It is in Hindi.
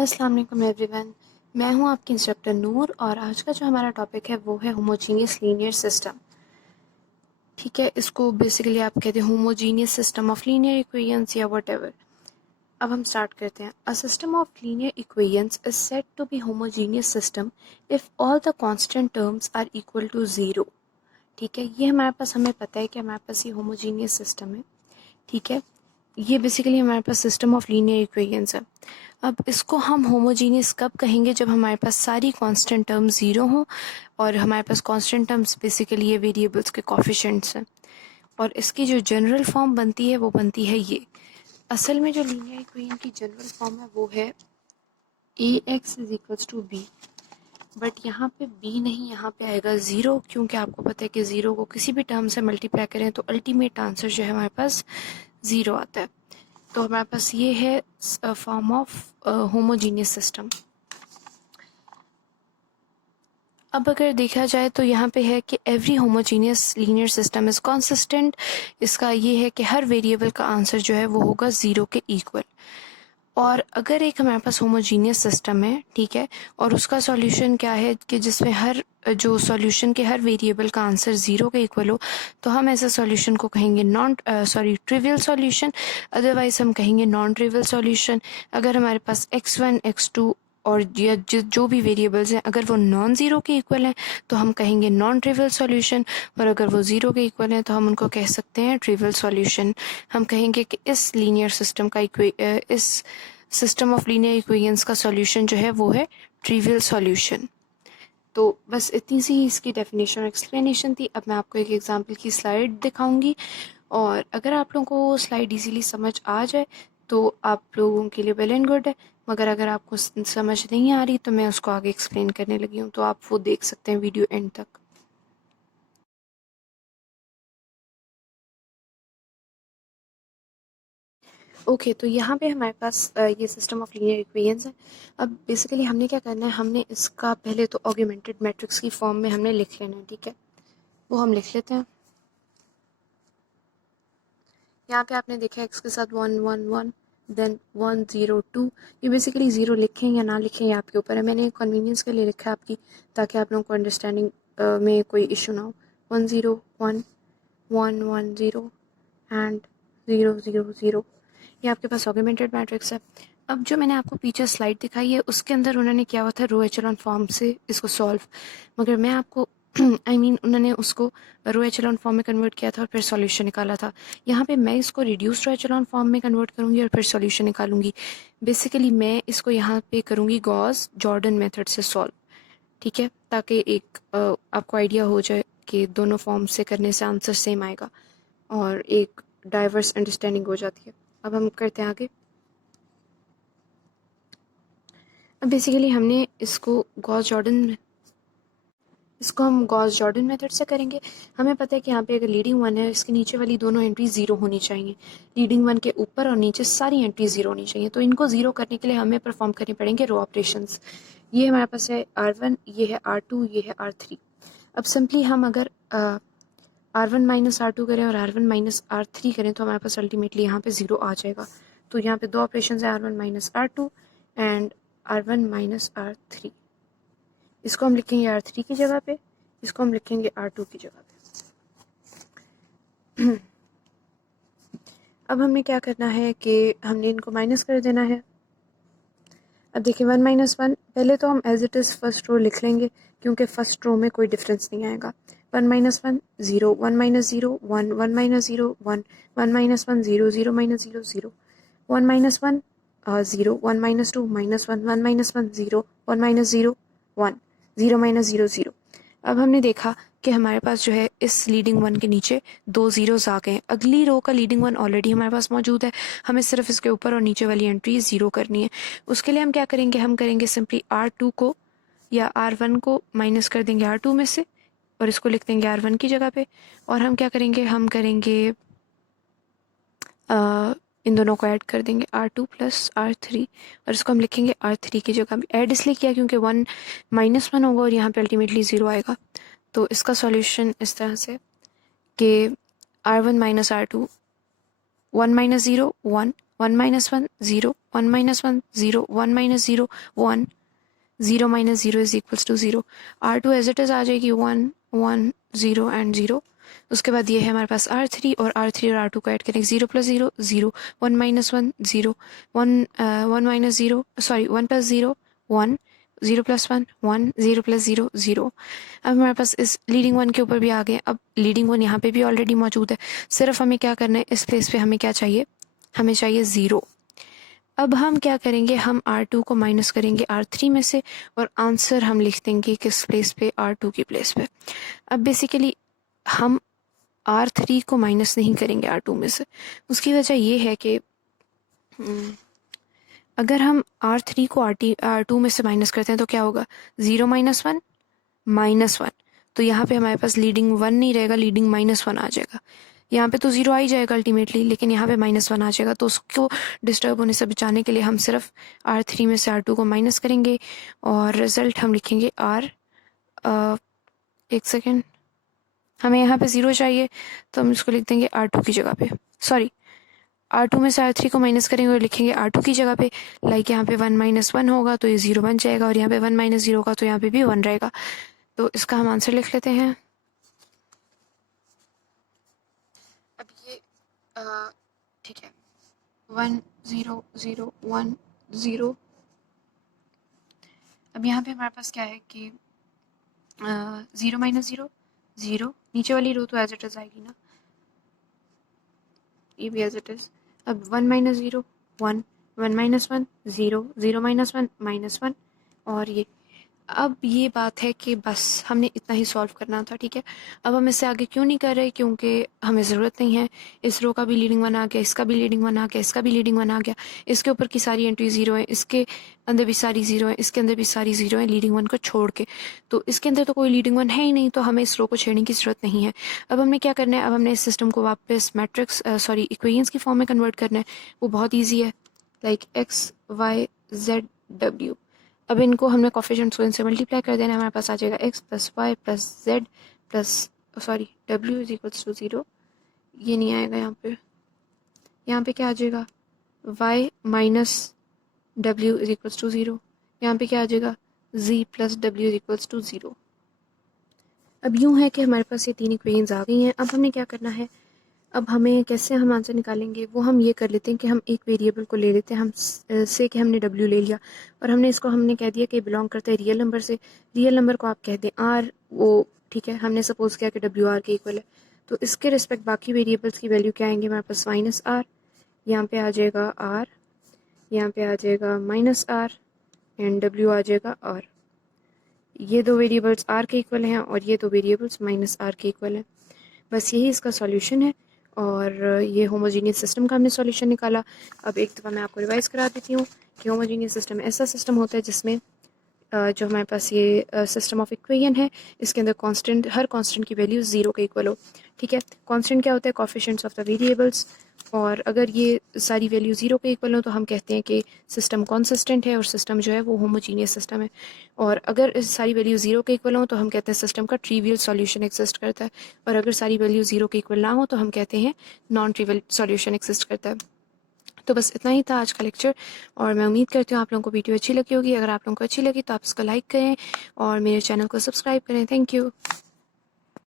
अस्सलाम वालेकुम एवरीवन। मैं हूं आपकी इंस्ट्रक्टर नूर और आज का जो हमारा टॉपिक है वो है होमोजीनियस लीनियर सिस्टम। ठीक है, इसको बेसिकली आप कहते हैं homogeneous system of linear equations या व्हाटएवर। अब हम स्टार्ट करते हैं। A system of linear equations is said to be homogeneous system if all the constant terms are equal to zero. ठीक है, ये हमें पता है कि हमारे पास ये होमोजीनियस सिस्टम है। ठीक है, ये बेसिकली हमारे पास सिस्टम ऑफ लीनियर इक्वेशंस है। अब इसको हम होमोजीनियस कब कहेंगे? जब हमारे पास सारी कांस्टेंट टर्म्स ज़ीरो हों और हमारे पास कांस्टेंट टर्म्स बेसिकली ये वेरिएबल्स के कोफिशिएंट्स हैं। और इसकी जो जनरल फॉर्म बनती है वो बनती है ये। असल में जो लीनियर इक्वेशन की जनरल फॉर्म है वो है ax is equals to b. But यहाँ पे b नहीं, यहाँ पे आएगा ज़ीरो, क्योंकि आपको पता है कि ज़ीरो को किसी भी टर्म से मल्टीप्लाई करें तो अल्टीमेट आंसर जो है हमारे पास ज़ीरो आता है। तो हमारे पास ये है फॉर्म ऑफ होमोजीनियस सिस्टम। अब अगर देखा जाए तो यहाँ पे है कि every homogeneous linear system is consistent. इसका ये है कि हर वेरिएबल का आंसर जो है वो होगा ज़ीरो के इक्वल। और अगर एक हमारे पास होमोजीनियस सिस्टम है, ठीक है, और उसका सॉल्यूशन क्या है कि जिसमें हर जो सॉल्यूशन के हर वेरिएबल का आंसर ज़ीरो के इक्वल हो, तो हम ऐसे सॉल्यूशन को कहेंगे ट्रिवियल सॉल्यूशन। अदरवाइज हम कहेंगे नॉन ट्रिवियल सॉल्यूशन। अगर हमारे पास x1 x2 और या जो भी वेरिएबल्स हैं अगर वो नॉन ज़ीरो के इक्वल हैं तो हम कहेंगे नॉन ट्रिवियल सॉल्यूशन। और अगर वो ज़ीरो के इक्वल हैं तो हम उनको कह सकते हैं ट्रिवियल सॉल्यूशन। हम कहेंगे कि इस लीनियर सिस्टम का इस सिस्टम ऑफ लीनियर इक्वेशंस का सॉल्यूशन जो है वो है ट्रिवियल सॉल्यूशन। तो बस इतनी सी इसकी डेफिनेशन और एक्सप्लेनेशन थी। अब मैं आपको एक एग्जांपल की स्लाइड दिखाऊंगी और अगर आप लोगों को वो स्लाइड इजीली समझ आ जाए तो आप लोगों के लिए वेल एंड गुड है। मगर अगर आपको समझ नहीं आ रही तो मैं उसको आगे एक्सप्लेन करने लगी हूँ, तो आप वो देख सकते हैं वीडियो एंड तक। ओके, तो यहाँ पे हमारे पास ये सिस्टम ऑफ लीनियर इक्वेशंस है। अब बेसिकली हमने क्या करना है, हमने इसका पहले तो ऑगमेंटेड मैट्रिक्स की फॉर्म में हमने लिख लेना है। ठीक है, वो हम लिख लेते हैं। यहाँ पे आपने देखा एक्स के साथ 1 1 1 देन 1 0 2। ये बेसिकली ज़ीरो लिखें या ना लिखें ये आपके ऊपर है। मैंने कन्वीनियंस के लिए लिखा है आपकी, ताकि आप लोगों को अंडरस्टैंडिंग में कोई इशू ना हो। 1 0 1 1 1 0 एंड 0 0 0। ये आपके पास ऑगमेंटेड मैट्रिक्स है। अब जो मैंने आपको पीछे स्लाइड दिखाई है उसके अंदर उन्होंने क्या हुआ था, रो एचेलॉन फॉर्म से इसको सॉल्व। मगर मैं आपको उन्होंने उसको रो एचेलॉन फॉर्म में कन्वर्ट किया था और फिर सॉल्यूशन निकाला था। यहाँ पे मैं इसको रिड्यूस्ड रो एचेलॉन फॉर्म में कन्वर्ट करूँगी और फिर सॉल्यूशन निकालूंगी। बेसिकली मैं इसको यहाँ पे करूँगी गॉस जॉर्डन मेथड से सॉल्व। ठीक है, ताकि एक आपको आइडिया हो जाए कि दोनों फॉर्म से करने से आंसर सेम आएगा और एक डाइवर्स अंडरस्टैंडिंग हो जाती है। अब हम करते हैं आगे। अब बेसिकली हमने इसको हम गॉस जॉर्डन मेथड से करेंगे। हमें पता है कि यहाँ पे अगर लीडिंग वन है इसके नीचे वाली दोनों एंट्री ज़ीरो होनी चाहिए। लीडिंग वन के ऊपर और नीचे सारी एंट्री ज़ीरो होनी चाहिए। तो इनको ज़ीरो करने के लिए हमें परफॉर्म करने पड़ेंगे रो ऑपरेशंस। ये हमारे पास है R1, ये है R2, ये है R3। अब सिंपली हम अगर R1 माइनस R2 करें और R1 माइनस R3 करें तो हमारे पास अल्टीमेटली यहाँ पे ज़ीरो आ जाएगा। तो यहाँ पे दो ऑपरेशन है, R1 minus R2 and R1 minus R3। इसको हम लिखेंगे R3 की जगह पे, इसको हम लिखेंगे R2 की जगह पे। अब हमें क्या करना है कि हमने इनको माइनस कर देना है। अब देखिए 1 माइनस 1, पहले तो हम as it is first row लिख लेंगे क्योंकि फर्स्ट रो में कोई डिफरेंस नहीं आएगा। 1 minus 1 0, 1 minus 0 1, 1 minus 0 1, 1 minus 1 0, 0 minus 0 0, 1 minus 1 0, 1 minus 2 minus 1, 1 minus 1 0, 1 minus 0 1, 0 minus 0 0। अब हमने देखा कि हमारे पास जो है इस लीडिंग वन के नीचे दो ज़ीरोज़ आ गए हैं। अगली रो का लीडिंग वन ऑलरेडी हमारे पास मौजूद है, हमें सिर्फ इसके ऊपर और नीचे वाली एंट्री ज़ीरो करनी है। उसके लिए हम क्या करेंगे, हम करेंगे सिंपली R2 को या R1 को माइनस कर देंगे R2 में से और इसको लिख देंगे R1 की जगह पे। और हम क्या करेंगे, हम करेंगे इन दोनों को ऐड कर देंगे R2 प्लस R3 और इसको हम लिखेंगे R3 की जगह। ऐड इसलिए किया क्योंकि 1 माइनस 1 होगा और यहाँ पे अल्टीमेटली ज़ीरो आएगा। तो इसका सॉल्यूशन इस तरह से कि R1 minus R2, 1 minus 0 1, 1 minus 1 0, 1 minus 1 0, 1 minus 0 1, 0 minus 0 is equals to 0. R2 as it is आ जाएगी 1 1 0 एंड 0. उसके बाद ये है हमारे पास R3 और R3 और R2 को ऐड करेंगे 0 plus 0 0, 1 minus 1 0, 1 minus 0 sorry 1 plus 0 1, 0 plus 1 1, 0 plus 0 0. अब हमारे पास इस लीडिंग वन के ऊपर भी आ गए. अब लीडिंग वन यहाँ पे भी ऑलरेडी मौजूद है. सिर्फ हमें क्या करना है, इस प्लेस पे हमें क्या चाहिए, हमें चाहिए 0. अब हम क्या करेंगे, हम R2 को माइनस करेंगे R3 में से और आंसर हम लिख देंगे किस प्लेस पे, R2 की प्लेस पे. अब बेसिकली हम R3 को माइनस नहीं करेंगे R2 में से. उसकी वजह ये है कि अगर हम R3 को R2 में से माइनस करते हैं तो क्या होगा, 0 माइनस 1 माइनस 1. तो यहाँ पे हमारे पास लीडिंग 1 नहीं रहेगा, लीडिंग माइनस 1 आ जाएगा. यहाँ पे तो 0 आ ही जाएगा अल्टीमेटली, लेकिन यहाँ पे माइनस 1 आ जाएगा. तो उसको डिस्टर्ब होने से बचाने के लिए हम सिर्फ R3 में से R2 को माइनस करेंगे और रिजल्ट हम लिखेंगे R. एक सेकेंड, हमें यहाँ पे 0 चाहिए तो हम इसको लिख देंगे R2 की जगह पे. सॉरी, R2 में से R3 को माइनस करेंगे और लिखेंगे R2 की जगह पे. लाइक यहाँ पे 1 माइनस 1 होगा तो ये 0 बन जाएगा और यहाँ पे 1 माइनस 0 होगा तो यहाँ पे भी 1 रहेगा. तो इसका हम आंसर लिख लेते हैं. अब ये ठीक है, 1 0 0 1 0. अब यहाँ पे हमारे पास क्या है कि 0 माइनस 0 0, नीचे वाली रो तो एज इट इज आएगी ना, ये भी एज इट इज. अब 1 माइनस 0 1, 1 माइनस 1 0, 0 माइनस 1 माइनस 1 और ये. अब ये बात है कि बस हमने इतना ही सॉल्व करना था, ठीक है. अब हम इससे आगे क्यों नहीं कर रहे, क्योंकि हमें ज़रूरत नहीं है. इस रो का भी लीडिंग वन आ गया, इसका भी लीडिंग वन आ गया, इसका भी लीडिंग वन आ गया. इसके ऊपर की सारी एंट्री 0 है, इसके अंदर भी सारी 0 है, इसके अंदर भी सारी 0 है लीडिंग वन को छोड़ के. तो इसके अंदर तो कोई लीडिंग वन है ही नहीं, तो हमें इस रो को छेड़ने की ज़रूरत नहीं है. अब हमने क्या करना है, अब हमने इस सिस्टम को वापस मैट्रिक्स सॉरी इक्वेशंस की फॉर्म में कन्वर्ट करना है. वो बहुत ईजी है, like x y z w. अब इनको हमने कोफिशिएंट्स को इनसे मल्टीप्लाई कर देना है. हमारे पास आ जाएगा x plus y plus z plus sorry w is equals to 0. ये नहीं आएगा यहाँ पे. यहाँ पे क्या आ जाएगा, y minus w is equals to 0. यहाँ पे क्या आ जाएगा, z plus w is equals to 0. अब यूँ है कि हमारे पास ये तीन इक्वेशंस आ गई हैं. अब हमने क्या करना है, अब हमें कैसे हम आंसर निकालेंगे, वो हम ये कर लेते हैं कि हम एक वेरिएबल को ले लेते हैं. हम से कि हमने w ले लिया और हमने इसको हमने कह दिया कि बिलोंग करता है रियल नंबर से. रियल नंबर को आप कह दें r, वो ठीक है. हमने सपोज किया कि w r के इक्वल है, तो इसके रिस्पेक्ट बाकी वेरिएबल्स की वैल्यू क्या आएंगे, हमारे पास माइनस r, यहाँ पे आ जाएगा r, यहाँ पे आ जाएगा माइनस r एंड w आ जाएगा r. ये दो वेरिएबल्स r के इक्वल हैं और ये दो वेरिएबल्स माइनस r के इक्वल हैं. बस यही इसका सॉल्यूशन है और ये होमोजीनियस सिस्टम का हमने सॉल्यूशन निकाला. अब एक दफ़ा मैं आपको रिवाइज़ करा देती हूँ कि होमोजीनियस सिस्टम ऐसा सिस्टम होता है जिसमें जो हमारे पास ये सिस्टम ऑफ इक्वेशन है, इसके अंदर कांस्टेंट, हर कांस्टेंट की वैल्यू 0 के इक्वल हो, ठीक है. कांस्टेंट क्या होता है, कोफिशिएंट्स ऑफ द वेरिएबल्स. और अगर ये सारी वैल्यू 0 के इक्वल हो तो हम कहते हैं कि सिस्टम कॉन्सिस्टेंट है और सिस्टम जो है वो होमोजीनियस सिस्टम है. और अगर इस सारी वैल्यू 0 के इक्वल हो तो हम कहते हैं सिस्टम का ट्रिवियल सॉल्यूशन एग्जिस्ट करता है. और अगर सारी वैल्यू 0 के इक्वल ना हो तो हम कहते हैं नॉन ट्रिवियल सॉल्यूशन एग्जिस्ट करता है. तो बस इतना ही था आज का लेक्चर और मैं उम्मीद करती हूँ आप लोगों को वीडियो अच्छी लगी होगी. अगर आप लोगों को अच्छी लगी तो आप इसको लाइक करें और मेरे चैनल को सब्सक्राइब करें. Thank you.